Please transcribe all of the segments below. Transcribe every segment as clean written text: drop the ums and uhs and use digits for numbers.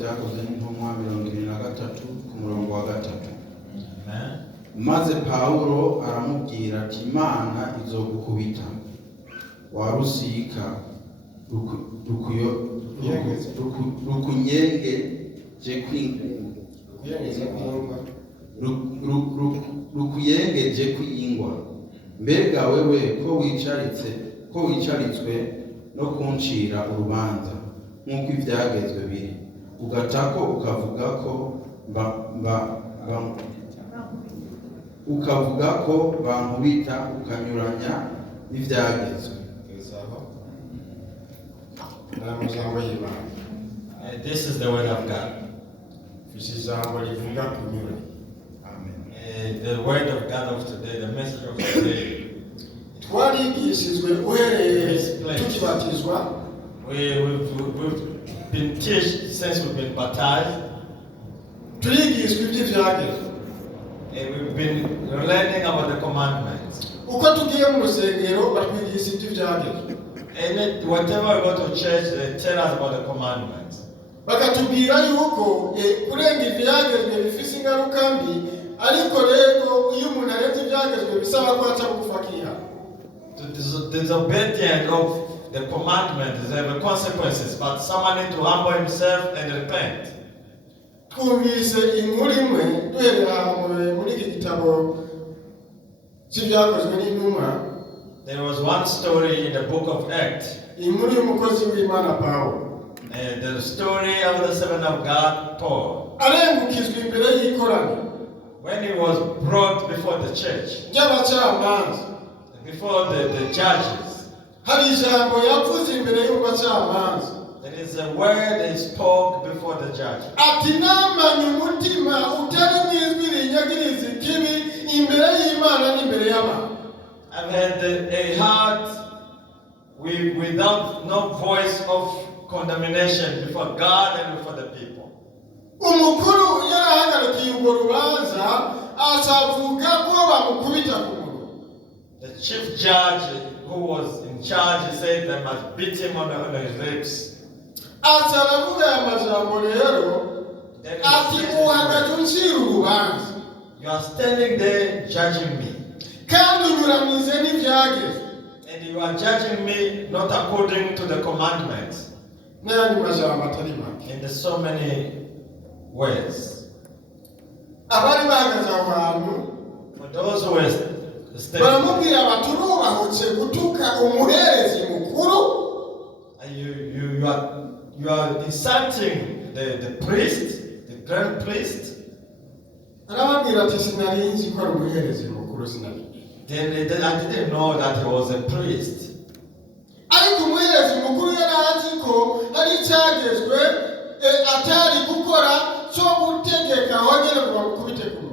Byakozwe n'intumwa 23 ku murongo wa 3. Maze Paulo aramubwira ati Imana izogukubita warusika rukuyengeje kwingwa. Mbega wewe ko wicaritswe no kuncira urubanza nk'uko ibyagezwe biri, ugatako ukavuga ko bankubita ukanyuranya n'ibyagezwe. This is the word of God. Amen. The word of God of today, the message of today. We've been taught since we've been baptized. We've been learning about the commandments. And whatever we go to church, they tell us about the commandments. Bakatubwira yuko kurenga ibyagezwe bifise ingaruka mbi, ariko rero iyo umuntu arenze ibyagezwe bisaba ko aca bugufakiha. The disobedience of the commandments have consequences, but someone needs to humble himself and repent. Twumvise inkuru imwe duherera muri iki gitabo cy'ibyakozwe n'intumwa. There was one story in the book of Acts. Inkuru y'umukozi w'Imana Paulo. And the story of the servant of God, Paul. Arengukizwa imbere y'ikoraniro. When he was brought before the church, before the judges, hari ijambo yavuze imbere y'abacamanza. There is a word he spoke before the judge. Ati namanye umutima utari mwizwi rinyagiriza ikibi imbere y'Imana n'imbere y'abantu. I've had a heart without no voice of condemnation before God and before the people. Umukuru yarahagarikiye urwo rubanza asavuga ko bamukubita ku munwa. The chief judge who was in charge, he said they must beat him on his ribs. Asaravuga ya majambo rero ati uhagaze uncira urubanza. You are standing there judging me. Kandi unyuramize n'ibyagezwe. And you are judging me not according to the commandments. Nani majambo atari make. In so many ways. Abari bahagaze aho hantu, for those who were standing, baramubwira baturubahutse gutuka umuherezi mukuru. You are insulting the priest, the grand priest. Arababwira ati sinari nzi ko ari umuherezi mukuru sinari. Then I didn't know that he was a priest. Ariko umuherezi mukuru yarazi ko hari cyagezwe atari gukora cyo gutegeka hongere bakubite ku.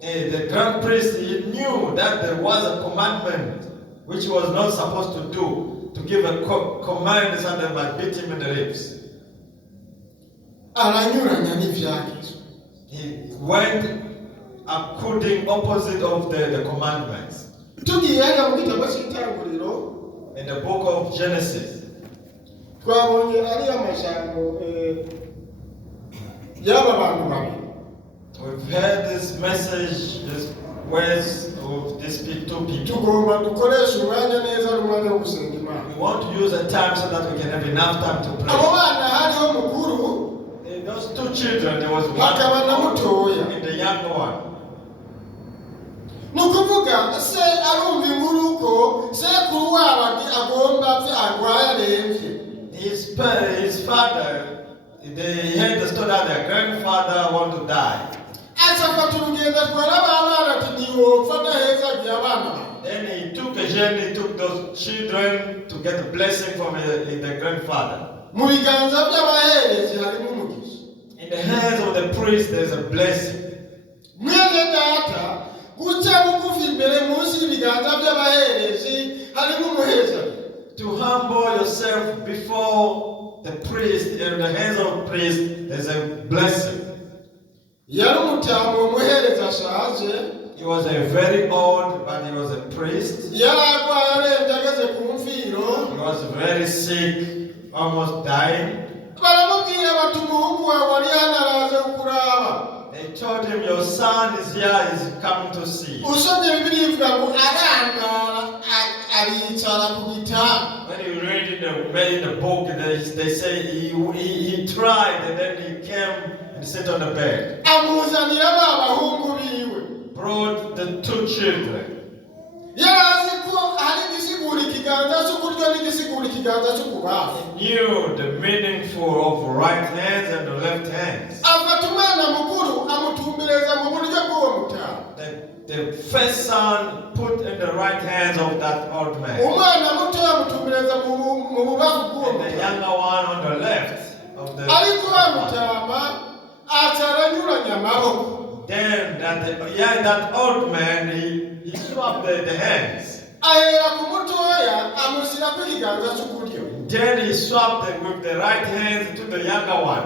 The grand priest, he knew that there was a commandment which he was not supposed to do, to give a command and they might beat him in the ribs. Aranyuranya n'ibyagezwe. He went according opposite of the commandments. Tugiye mu gitabo cy'Itanguriro, in the book of Genesis, twabonye ari amajambo y'aba bantu babiri. We've heard this message, this words of these two people. Tugomba dukoresha umwanya neza n'umwanya wo gusenga Imana. We want to use a time so that we can have enough time to pray. Abo bana hariho mukuru. Those two children, there was one and the younger one. Nukuvuga se arumva inkuru ko sekuru wabo agomba agwaya aremvye. His father, they heard the story that their grandfather want to die. Then he took a journey, took those children to get a blessing from the grandfather. In the hands of the priest, there is a blessing. To humble yourself before the priest, in the hands of the priest, there is a blessing. He was a very old, but he was a priest. He was very sick, almost dying. bati umuhungu wawe ari hano araje kukuraba. They told him, your son is here, he's coming to see you. Usomye Bibiliya ivuga ngo arangara aricara ku gitanda. When you read in the book, they say he tried and then he came and sat on the bed. Amuzanira abahungu biwe. Brought the two children. Yarazi ko hari igisigura ikiganza cy'ukuryo n'igisigura ikiganza cy'ukubaho. He knew the meaningful of right hands and the left hands. Afata umwana mukuru amutumbereza mu buryo bw'uwo mutama. The first son put in the right hands of that old man. Umwana muto amutumbereza mu bubavu bw'uwo And the mutama. younger one on the left of the Ariko amutama ataranyuranya amaboko. Then that old man, he swapped the hands. Ahera ku mutoya amushyira ku kiganza cy'ukuryo. Then he swapped it with the right hand to the younger one.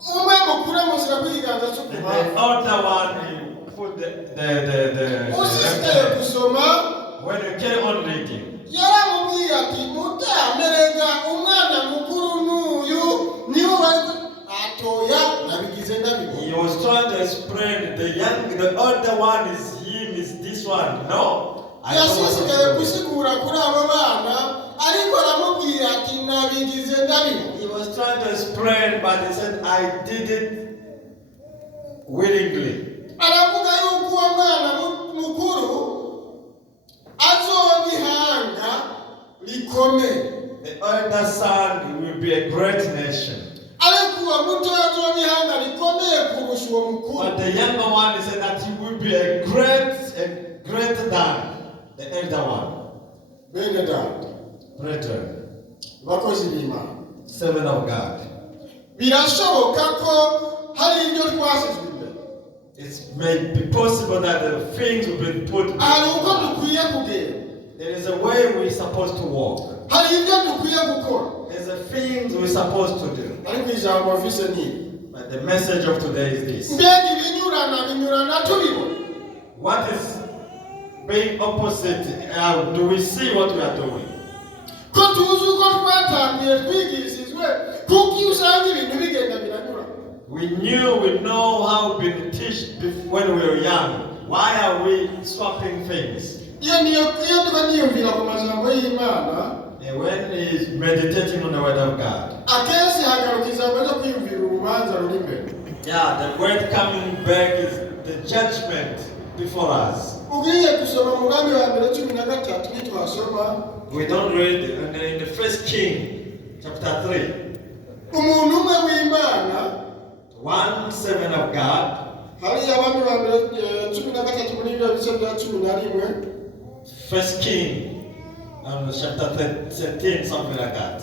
Umwe mukuru amushyira ku kiganza And cy'ukubaho. the older one, he put the Usisitaye left hand. gusoma When you carry on reading, yaramubwiye ati mutamerega umwana mukuru n'uyu niwe atoya nabigize ndabibona. he was trying to explain the older one is him, is this one. No. I don't Yasisikaye want to do it. gusigura kuri abo bana ariko aramubwira ati nabigize ndabibona. He was trying to explain, but he said, I did it willingly. Aravuga yuko uwo mwana mukuru azobihanga rikomeye. The elder son will be a great nation. Ariko uwo muto azobihanga rikomeye kurusha uwo mukuru. But the younger one, he said that he will be a greater than the elder one. Bene data Brethren, bakozi b'Imana, servant of God. birashoboka ko hari ibyo twasizwe imbere. It may be possible that the things will be put. Hari uko dukwiye kugenda. There is a way we're supposed to walk. Hari ibyo dukwiye gukora. There's a things we're supposed to do. Ariko ijambo mfise ni But the message of today is this. mbega ibinyurana tubibona. What is being opposite? Do we see what we are doing? Ko tuzi uko twatangiye twigishijwe kuko iyo usanga ibintu bigenda biranyura. We know how we've been taught when we were young. Why are we swapping things? Iyo tukaniyumvira ku majambo y'Imana, And when he's meditating on the word of God, akenshi hagaruka ijambo ryo kwiyumvira urubanza ruri imbere. the word coming back is the judgment before us. Ugiye gusoma mu Mwami wa mbere 13 nitwasoma, We don't read in the first King, chapter 3. umuntu umwe w'Imana, One servant of God, hariya abami ba mbere 13 muri bibiri bice bya 11, First King, chapter 13, something like that.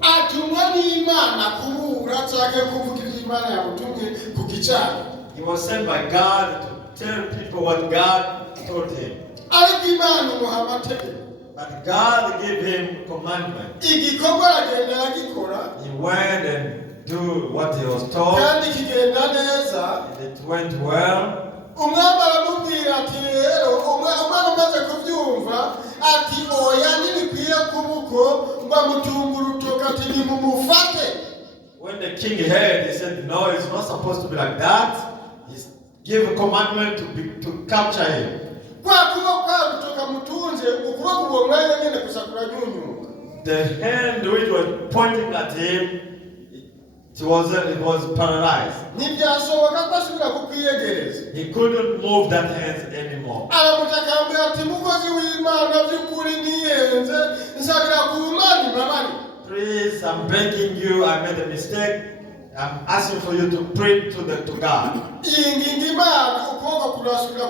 atumwa n'Imana kubura cyangwa kuvuga ibyo Imana yamutumye ku gicaniro. He was sent by God to tell people what God told him. Ariko Imana imuha amategeko. But God gave him commandment. Igikorwa aragenda aragikora, He went and do what he was told, kandi kigenda neza. and it went well. Umwami aramubwira ati rero umwana umaze kubyumva ati oya ntibikwiye kubuko bamutunga urutoki ati nimumufate. When the king heard, he said, no, it's not supposed to be like that. He gave a commandment to capture him. Kwa kuba kwa rutoka mutunze ukuboko uwo mwanya nyene gusa kuranyunyuka. The hand which was pointing at him, it was paralyzed. Ntibyashoboka ko asubira kukwiyegereza. He couldn't move that hand anymore. Aramutakambira ati mukozi w'Imana by'ukuri niyenze nsabira ku Mana imbabazi. Please, I'm begging you, I made a mistake. I'm asking for you to pray to God. Inginga Imana ukuboko kurasubira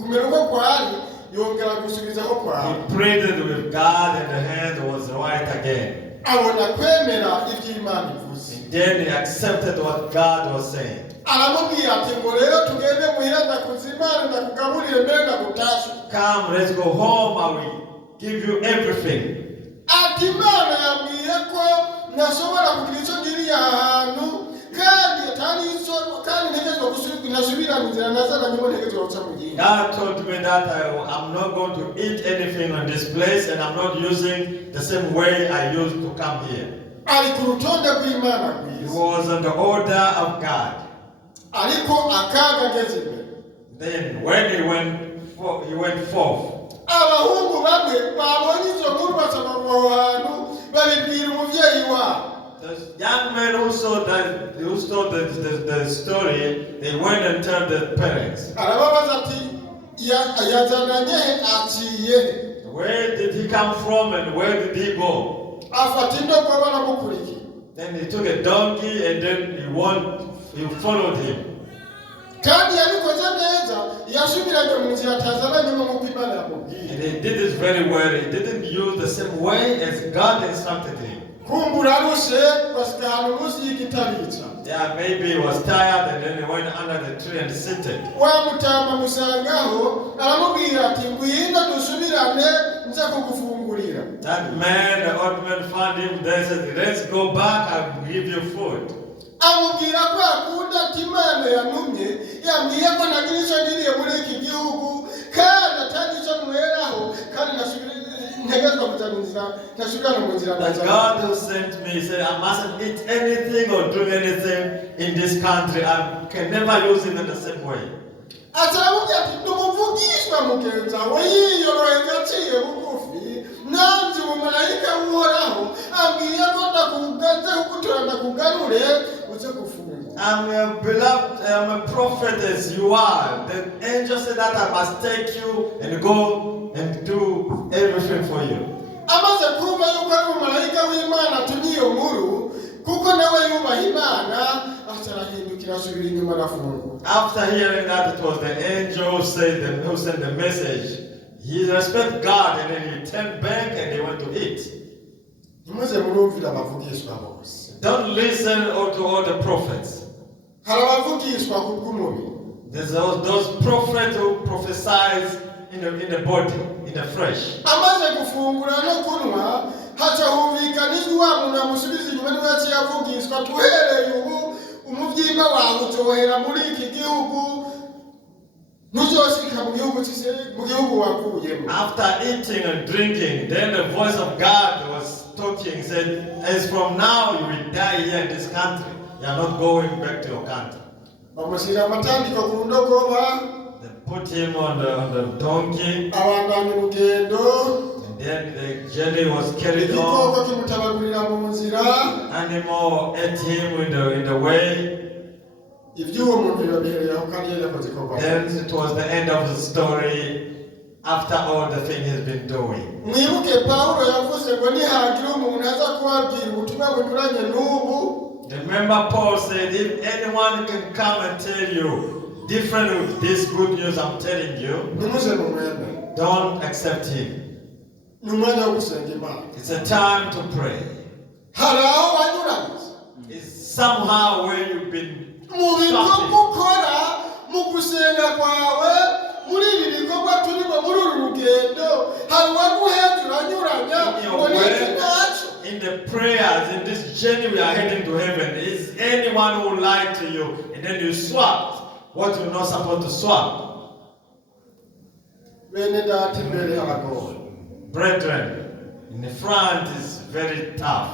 kumera uko kwari yongera gusubizaho kwari. He prayed with God and the hand was right again. Abona kwemera ibyo Imana ivuze. And then he accepted what God was saying. Aramubwira ati ngo rero tugende muhira ndakuzimana ndakugaburire mbere ndagutashe. Come, let's go home, I will give you everything. Ati Imana yambwiye ko ntashobora kugira icyo ngiriye ahantu kandi ntegezwa nasubira mu nzira nazananyemo ntegezwa guca mu gihe. God told me that I'm not going to eat anything on this place and I'm not using the same way I used to come here. ari ku rutonde rw'Imana He rwiza, was on the order of God. ariko akaga ageze imbere. Then when he went forth, Abahungu bamwe babonye izo nkuru basaba aho hantu babibwira umubyeyi wabo. the young men who saw the story, they went and told their parents. Arababaza ati yazananye he, aciye he? Where did he come from and where did he go? Afata indogobe aramukurikiye. Then he took a donkey and then he followed him. Kandi yabikoze neza, yasubiranye mu nzira atazananyemo nk'uko Imana yamubwiye. And he did this very well. He didn't use the same way as God instructed him. Kumbura arushe basiga ahantu munsi y'igitarica. Yeah, maybe he was tired and then he went under the tree and seated. Wamutama musangaho aramubwira ati ngwino dusubirane nze kugufungurira. That man, the old man found him there and said, let's go back, I'll give you food. Amubwira ko akunda ati Imana yantumye yambwiye ko nagira icyo ngiriye muri iki gihugu kandi atari icyo mweraho kandi ntegezwa kujya mu nzira ntasubirana mu nzira That God who sent me said, I mustn't eat anything or do anything in this country. I can never use it in the same way. Azaramubwira ati numuvugishwa mugenza we yiyoroheza aciye bugufi nanjye umumarayika w'Uhoraho ambwiye ko ndakugaze kugutora ndakugarure uze gufungura. I'm a beloved, I'm a prophet as you are. The angel said that I must take you and go and do everything for you. Amaze kumva yuko ari umumarayika w'Imana atumye iyo nkuru kuko nawe yubaha Imana atarahindukira asubira inyuma arafungura. After hearing that it was the angel who sent the message, he respected God and then he turned back and he went to eat. Ntimuze murumvira abavugishwa bose. Don't listen to all the prophets. Hari abavugishwa ku bw'umubiri. There's those prophets who prophesize in the body, in the flesh. Amaze gufungura no kunywa haca humvikana ijwi wa muntu amusubiza inyuma niwe yaciye avugishwa tuhereye ubu umubyimba wawe utohera muri iki gihugu ntuzosika mu gihugu wakuyemo. After eating and drinking, then the voice of God was talking, said, as from now you will die here in this country. You are not going back to your country. Bamushyira amatandiko ku ndogoba. They put him on the donkey, Abandanya urugendo. and then the journey was carried Igikoko on. kimutabagurira mu nzira. Animal ate him in the way. Iby'uwo muntu bibabereye aho kandi yari yakoze ikorwa. Then it was the end of the story after all the thing he's been doing. Mwibuke Pawulo yavuze ngo nihagira umuntu aza kubabwira ubutumwa bunyuranye n'ubu. Remember Paul said, if anyone can come and tell you different with this good news I'm telling you, Ntimuze mumwemere. don't accept him. Ni umwanya wo gusenga Imana. It's a time to pray. Hari aho wanyuranyije. It's somehow where you've been Mu bikorwa stopping. ukora mu gusenga kwawe muri ibi bikorwa turimo muri uru rugendo hari uwaguhejura anyuranya In your ngo ni iki way, ntacyo. in the prayers, in this journey we are heading to heaven, is anyone who lied to you and then you swapped what you're not supposed to swap. Bene data imbere haragoye. Brethren, in the front is very tough.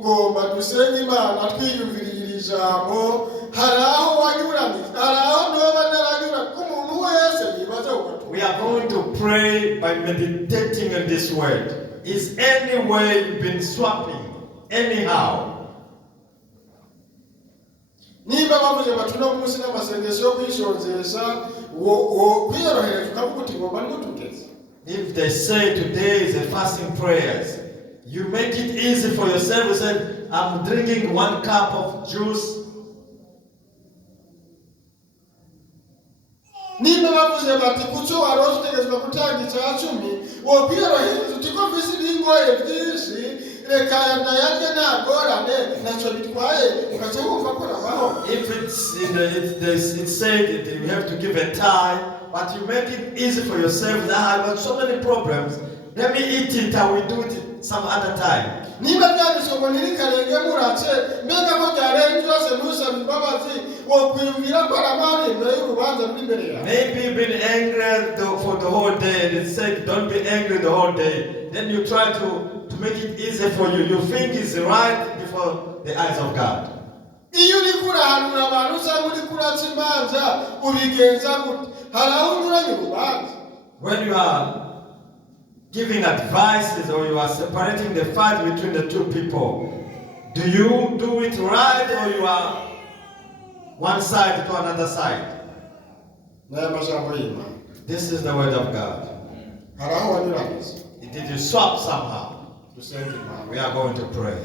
Ngomba dusenge Imana twiyumviriye iri jambo hari aho wanyuranyije hari aho ntoba naranyura umuntu wese yibaza ugatura. We are going to pray by meditating on this word. Is any way you've been swapping anyhow? Nimba bavuze bati no munsi n'amasengesho yo kwishonzesha kwiyorohereza ukavuga uti ngomba ndutugeze. If they say today is a fasting prayers, you make it easy for yourself. You said, I'm drinking 1 cup of juice. Nimba bavuze bati kuco waroze utegetswe gutanga icya 10 wo kwiyorohereza uti ko visi bingoye byinshi reka yandayarye ntagorane ntacyo bitwaye ugace wumva ko nabaho. If it's said that you have to give a tithe, but you make it easy for yourself. That I've got so many problems. Let me eat it, I will do it some other time. Niba byanditswe ngo ntirikarenge muratse mbega ko byarenze byose ntusaba imbabazi wokwiyumvira ko aramari imbere y'urubanza ruri imbere yawe. Maybe you've been angry for the whole day and it's said don't be angry the whole day. Then you try to make it easy for you. You think it's right before the eyes of God. Iyo uri kurahanura abantu cyangwa uri kuratsa imanza ubigenza gute? Hari aho unyuranye urubanza. When you are giving advices or you are separating the fight between the two people, do you do it right or you are one side to another side? This is the word of God. Did you swap somehow? We are going to pray.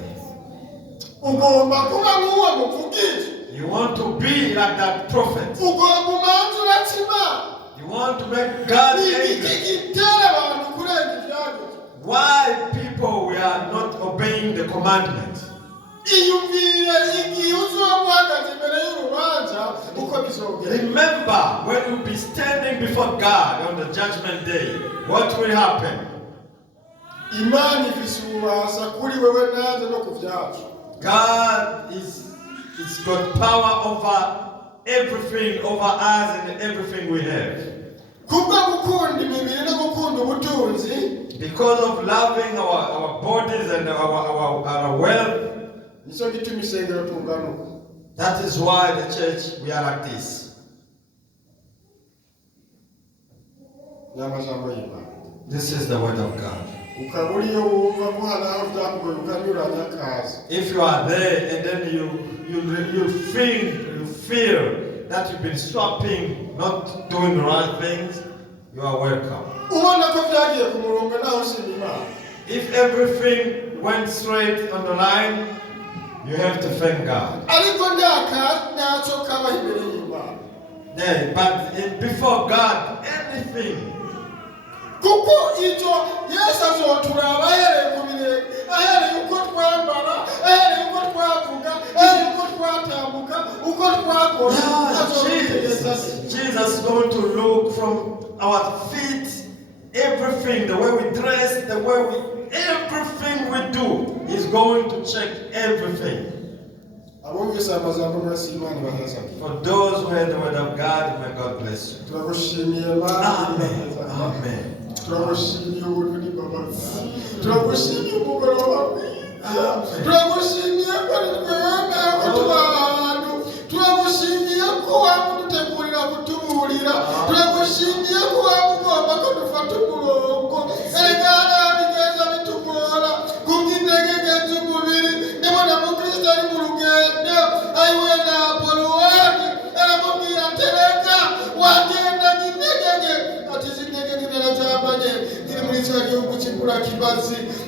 You want to be like that prophet. You want to make God angry. Why people we are not obeying the commandments? Remember, when you be standing before God on the judgment day, what will happen? God is got power over everything, over us and everything we have. Because of loving our bodies and our wealth, that is why the church, we are like this. This is the word of God. If you are there and then you feel that you've been swapping, not doing the right things, you are welcome. If everything went straight on the line, you have to thank God. Yeah, but before God, anything. Jesus is going to look from our feet, everything, the way we dress, the way everything we do, He's going to check everything. For those who heard the word of God, may God bless you. Amen. Amen.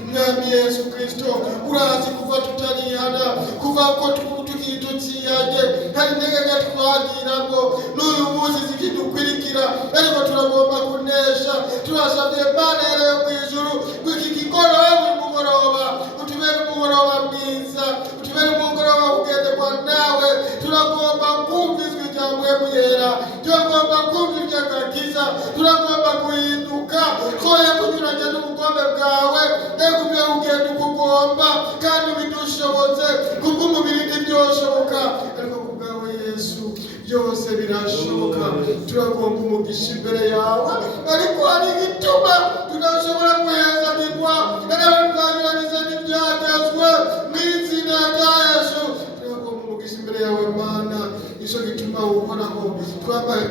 Mwami Yesu Kristo urazi kuva tutaliyana kuva ko tukitutsiyaje kandi ndege twagira ngo n'uyu munsi zikidukwirikira ariko turagomba kunesha turasabye Imana yo kwijuru kwiki gikoro wewe mugoroba utubere mugoroba mwiza utubere mugoroba ugende kwa nawe turagomba kumvizwa ijambo yera turagomba kumvizwa gakiza turagomba kuhinduka koya kunyuranya n'ubugombe bwawe nekubye ugende kugomba kandi bidushoboze kubw'umubiri ntibyoshoboka ariko kubwawe Yesu byose birashoboka turagomba umugisha imbere yawe ariko hari igituma tudashobora guhezanirwa n'abanyuraniza n'ibyagezwe mw'izina rya Yesu turagomba umugisha imbere yawe Mana icyo gituma uhoraho twambaye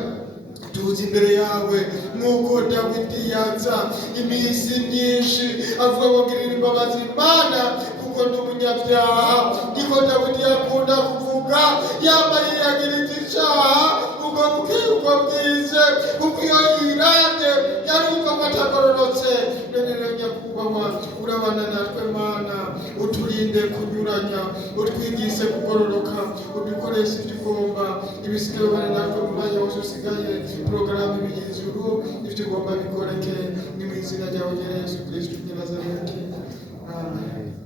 tuzi imbere yawe nk'uko Dawidi yaza iminsi myinshi avuga ngo ngirira imbabazi Mana kuko ndi umunyabyaha niko Dawidi yakunda kuvuga yambaye yagiriza icyaha ubwo bukiruko bwize kuko iyo yirande yarumva ko atagororotse none nyakubahwa urabana natwe Mana uturinde kunyuranya utwigishe kugororoka ubikoreshe ibyo ugomba ibisigaye ubane natwe mu mwanya wose usigaye porogaramu y'ijuru ibyo ugomba bikoreke ni mu izina ryawe Yesu Kristo Nazareti. Amen.